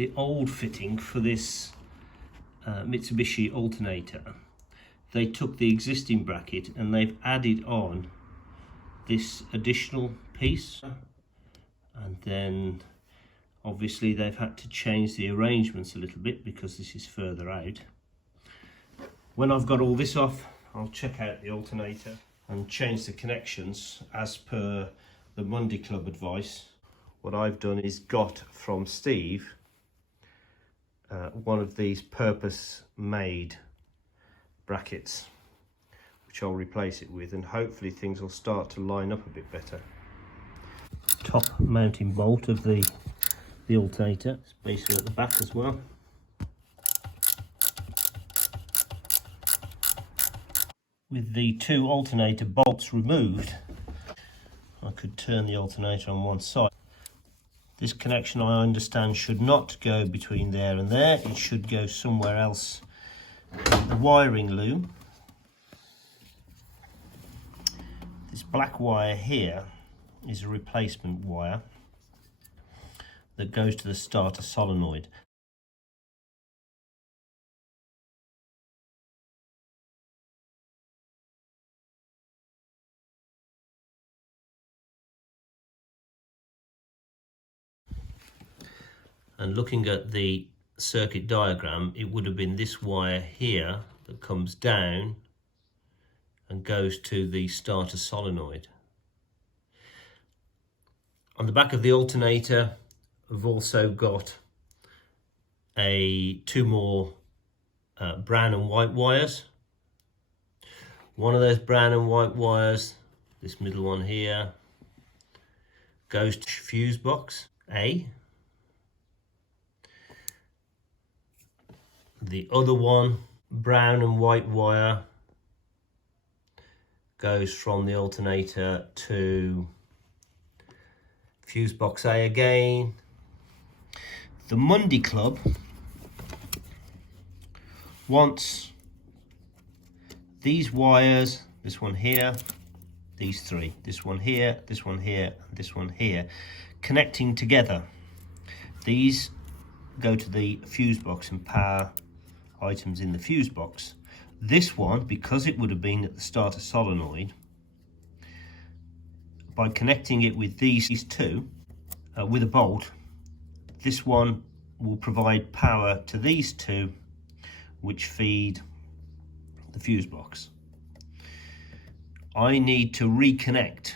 the old fitting for this Mitsubishi alternator. They took the existing bracket and they've added on this additional piece, and then obviously they've had to change the arrangements a little bit because this is further out. When I've got all this off, I'll check out the alternator and change the connections as per the Monday Club advice. What I've done is got from Steve one of these purpose-made brackets, which I'll replace it with, and hopefully things will start to line up a bit better. Top mounting bolt of the alternator, spacer at the back as well. With the two alternator bolts removed, I could turn the alternator on one side. This connection, I understand, should not go between there and there. It should go somewhere else in the wiring loom. This black wire here is a replacement wire that goes to the starter solenoid. And looking at the circuit diagram, it would have been this wire here that comes down and goes to the starter solenoid. On the back of the alternator, we've also got two more brown and white wires. One of those brown and white wires, this middle one here, goes to fuse box A. The other one, brown and white wire, goes from the alternator to fuse box A again. The Monday Club wants these wires, this one here, these three, this one here, this one here, and this one here, connecting together. These go to the fuse box and power items in the fuse box. This one, because it would have been at the starter solenoid, by connecting it with these two with a bolt, this one will provide power to these two, which feed the fuse box. I need to reconnect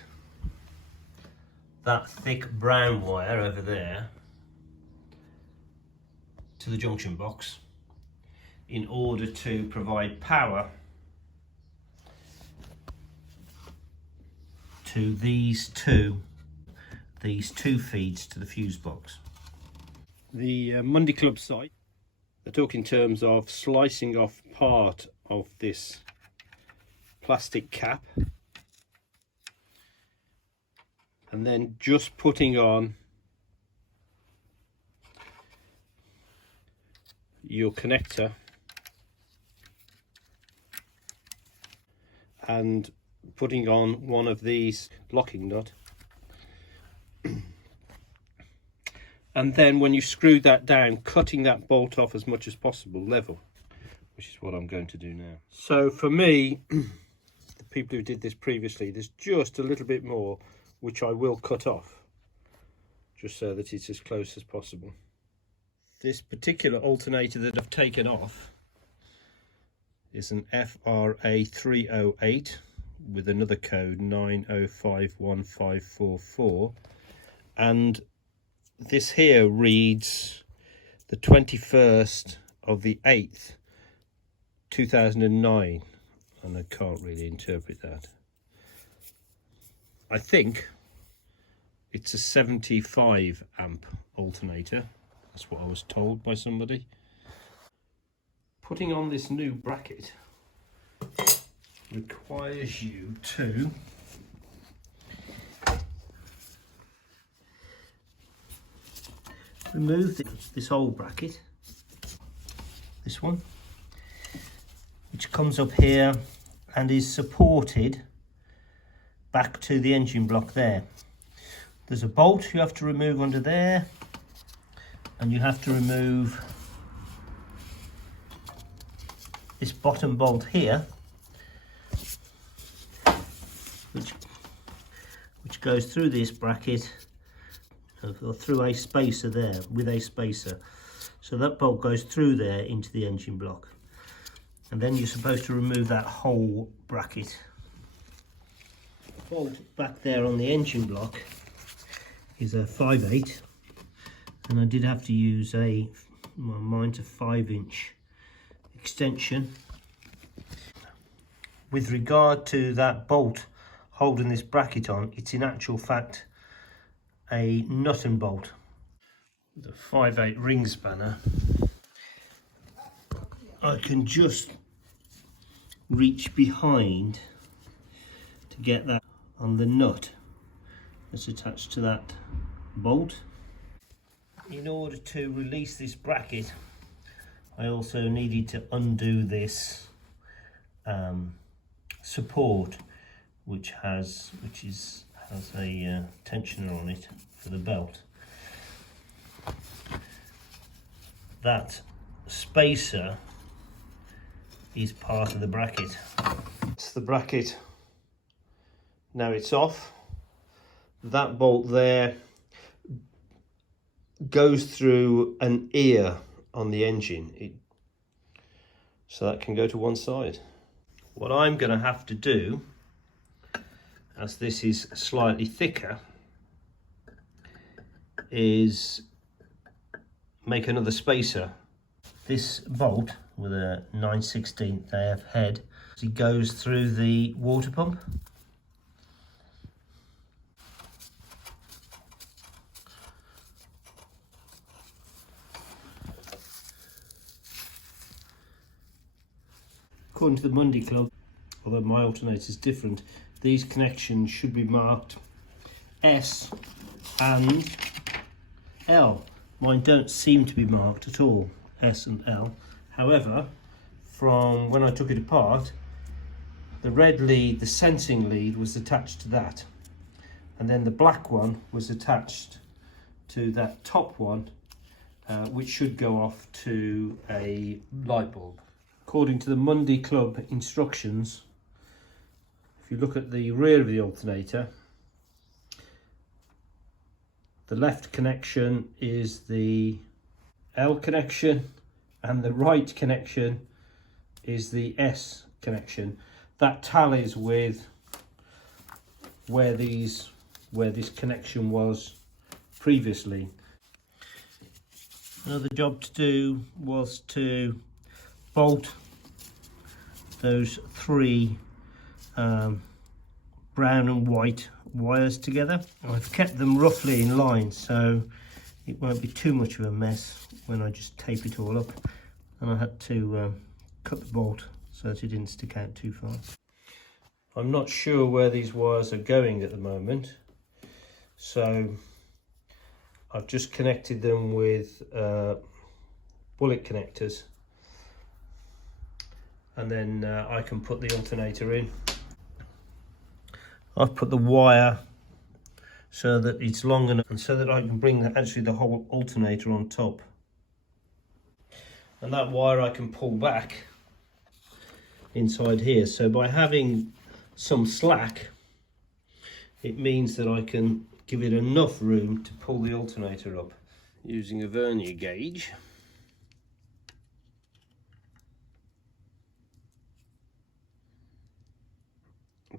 that thick brown wire over there to the junction box in order to provide power to these two feeds to the fuse box. The Monday Club site, they talk in terms of slicing off part of this plastic cap and then just putting on your connector and putting on one of these locking nut, and then when you screw that down, cutting that bolt off as much as possible level, which is what I'm going to do now. So for me, the people who did this previously, there's just a little bit more which I will cut off just so that it's as close as possible. This particular alternator that I've taken off is an FRA 308 with another code 9051544, and this here reads the 21st of the 8th 2009, and I can't really interpret that. I think it's a 75 amp alternator. That's what I was told by somebody. Putting on this new bracket requires you to remove this old bracket, this one, which comes up here and is supported back to the engine block there. There's a bolt you have to remove under there, and you have to remove this bottom bolt here, which goes through this bracket, or through a spacer there, with a spacer. So that bolt goes through there into the engine block. And then you're supposed to remove that whole bracket. The bolt back there on the engine block is a 5/8, and I did have to use mine's a 5-inch extension. With regard to that bolt holding this bracket on, it's in actual fact a nut and bolt. The 5/8 ring spanner, I can just reach behind to get that on the nut that's attached to that bolt. In order to release this bracket, I also needed to undo this support, which has a tensioner on it for the belt. That spacer is part of the bracket. It's the bracket. Now it's off. That bolt there goes through an ear on the engine, so that can go to one side. What I'm going to have to do, as this is slightly thicker, is make another spacer. This bolt with a 9/16 AF head, it goes through the water pump. According to the Monday Club, although my alternator is different, these connections should be marked S and L. Mine don't seem to be marked at all, S and L. However, from when I took it apart, the red lead, the sensing lead, was attached to that, and then the black one was attached to that top one, which should go off to a light bulb. According to the Monday Club instructions, if you look at the rear of the alternator, the left connection is the L connection and the right connection is the S connection. That tallies with where this connection was previously. Another job to do was to bolt those three brown and white wires together. I've kept them roughly in line so it won't be too much of a mess when I just tape it all up, and I had to cut the bolt so that it didn't stick out too far. I'm not sure where these wires are going at the moment, so I've just connected them with bullet connectors, and then I can put the alternator in. I've put the wire so that it's long enough and so that I can bring actually the whole alternator on top. And that wire I can pull back inside here. So by having some slack, it means that I can give it enough room to pull the alternator up. Using a vernier gauge,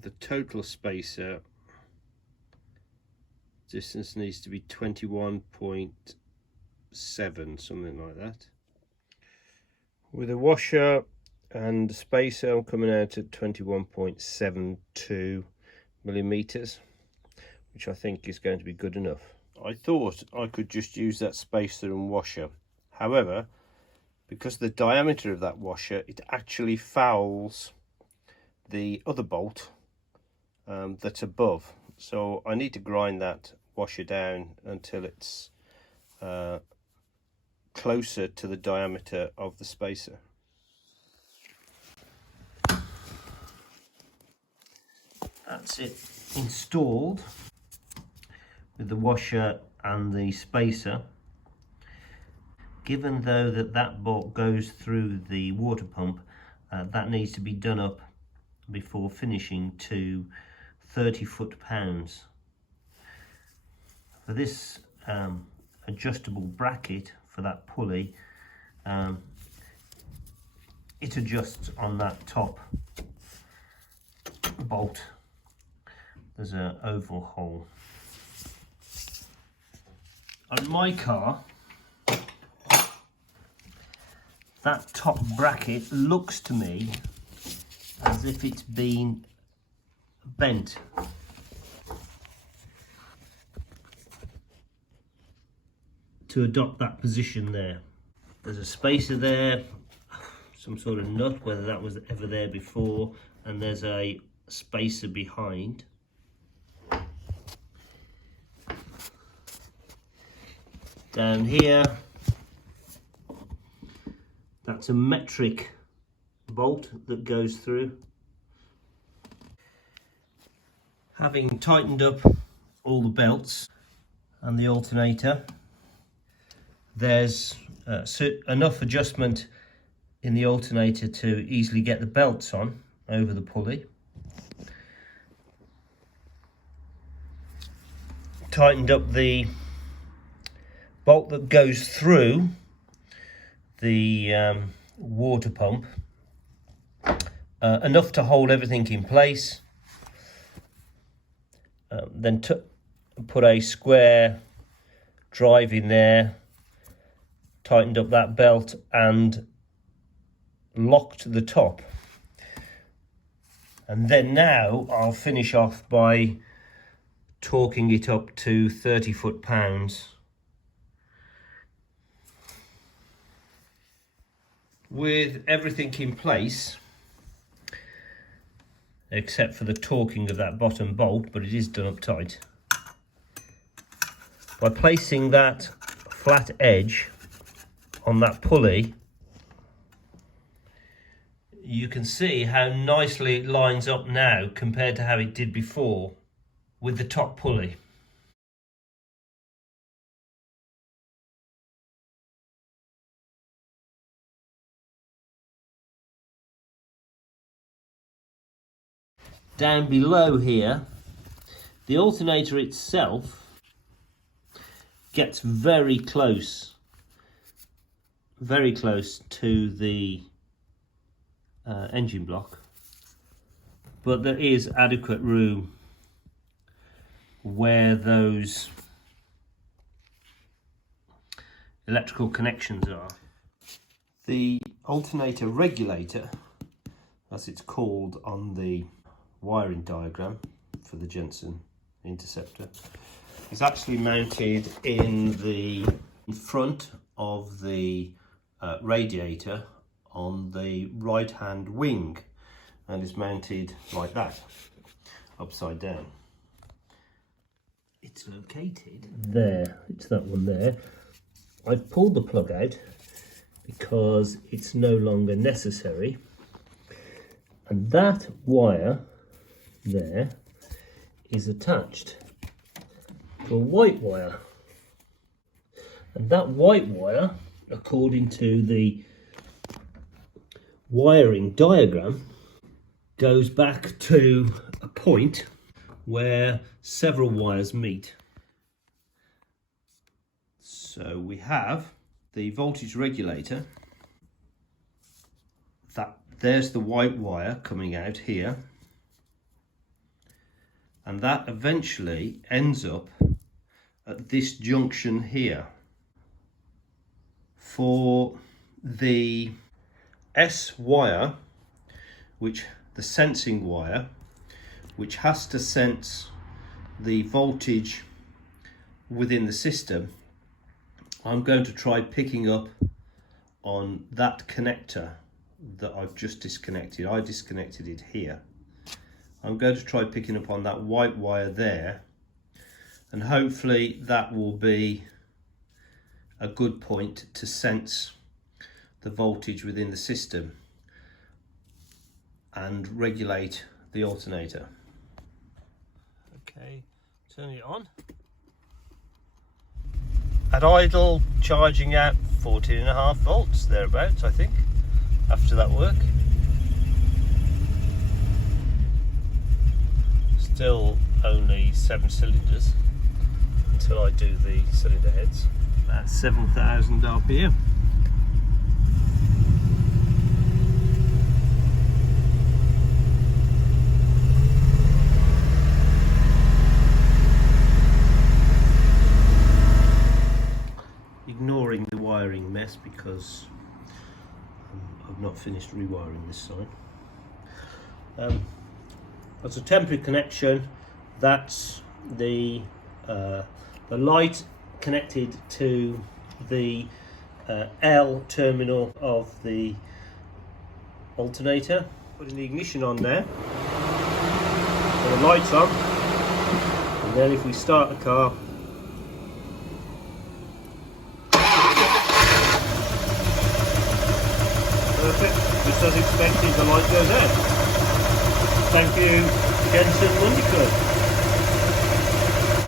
the total spacer distance needs to be 21.7, something like that. With a washer and spacer, I'm coming out at 21.72 millimeters, which I think is going to be good enough. I thought I could just use that spacer and washer. However, because of the diameter of that washer, it actually fouls the other bolt that's above. So I need to grind that washer down until it's closer to the diameter of the spacer. That's it installed with the washer and the spacer. Given though that bolt goes through the water pump, that needs to be done up before finishing to 30 foot-pounds. For this adjustable bracket for that pulley, it adjusts on that top bolt. There's an oval hole. On my car, that top bracket looks to me as if it's been bent. To adopt that position there. There's a spacer there, some sort of nut, whether that was ever there before, and there's a spacer behind. Down here, that's a metric bolt that goes through. Having tightened up all the belts and the alternator, there's enough adjustment in the alternator to easily get the belts on over the pulley. Tightened up the bolt that goes through the water pump, enough to hold everything in place. Then put a square drive in there, tightened up that belt and locked the top. And then now I'll finish off by torquing it up to 30 foot-pounds. With everything in place, except for the torquing of that bottom bolt, but it is done up tight. By placing that flat edge on that pulley, you can see how nicely it lines up now compared to how it did before with the top pulley. Down below here, the alternator itself gets very close to the engine block, but there is adequate room where those electrical connections are. The alternator regulator, as it's called on the wiring diagram for the Jensen Interceptor, is actually mounted in the front of the radiator on the right hand wing, and is mounted like that, upside down. It's located there, it's that one there. I've pulled the plug out because it's no longer necessary, and that wire there is attached to a white wire, and that white wire, according to the wiring diagram, goes back to a point where several wires meet. So we have the voltage regulator, there's the white wire coming out here, and that eventually ends up at this junction here. For the S wire, the sensing wire, which has to sense the voltage within the system, I'm going to try picking up on that connector that I've just disconnected. I disconnected it here. I'm going to try picking up on that white wire there, and hopefully that will be a good point to sense the voltage within the system and regulate the alternator. Okay, turn it on. At idle, charging at 14.5 volts, thereabouts, I think, after that work. Still only 7 cylinders until I do the cylinder heads. About 7,000 RPM. Ignoring the wiring mess because I've not finished rewiring this side. That's a temporary connection. That's the light connected to the L terminal of the alternator. Putting the ignition on there, so the lights on, and then if we start the car, perfect, just as expected, the light goes out. Thank you, Jensen Monday Club.